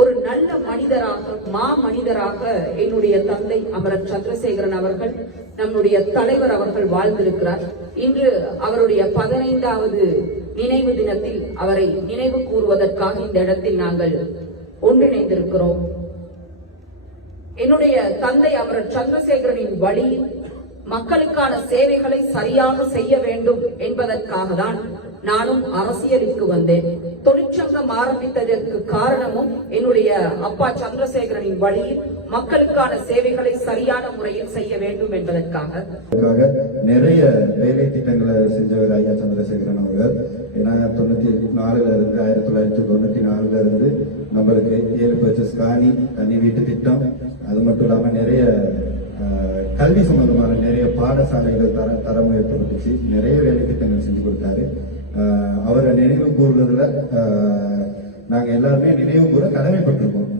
ஒரு நல்ல மனிதராக மா மனிதராக என்னுடைய தந்தை அமரர் சந்திரசேகரன் அவர்கள் நம்முடைய தலைவர் அவர்கள் வாழ்ந்திருக்கிறார். இன்று அவருடைய பதினைந்தாவது நினைவு தினத்தில் அவரை நினைவு கூறுவதற்காக இந்த இடத்தில் நாங்கள் ஒன்றிணைந்திருக்கிறோம். என்னுடைய தந்தை அமரர் சந்திரசேகரனின் வழி மக்களுக்கான சேவைகளை சரியாக செய்ய வேண்டும் என்பதற்காக தான் நானும் அரசியலுக்கு வந்தேன். தொழிற்சங்கம் ஆரம்பித்ததற்கு காரணமும் என்னுடைய அப்பா சந்திரசேகரனின் வழியில் மக்களுக்கான சேவைகளை சரியான முறையில் செய்ய வேண்டும் என்பதற்காக. நிறைய வேலை திட்டங்களை செஞ்சவர் ஐயா சந்திரசேகரன் அவர்கள். ஏன்னா தொண்ணூத்தி நாலுல இருந்து ஆயிரத்தி தொள்ளாயிரத்தி தொண்ணூத்தி நாலுல இருந்து நம்மளுக்கு ஏழு பர்ச்சஸ் காணி தனி வீட்டு திட்டம் அது மட்டும் இல்லாம நிறைய ஆஹ், கல்வி சம்பந்தமான நிறைய பாடசாலைகள் தர தரம் உயர்த்தப்பட்டுச்சு நிறைய வேலை திட்டங்கள் செஞ்சு கொடுத்தாரு. அவரை நினைவு கூறுறதுல நாங்க எல்லாருமே நினைவு கூற கடமைப்பட்டிருக்கோம்.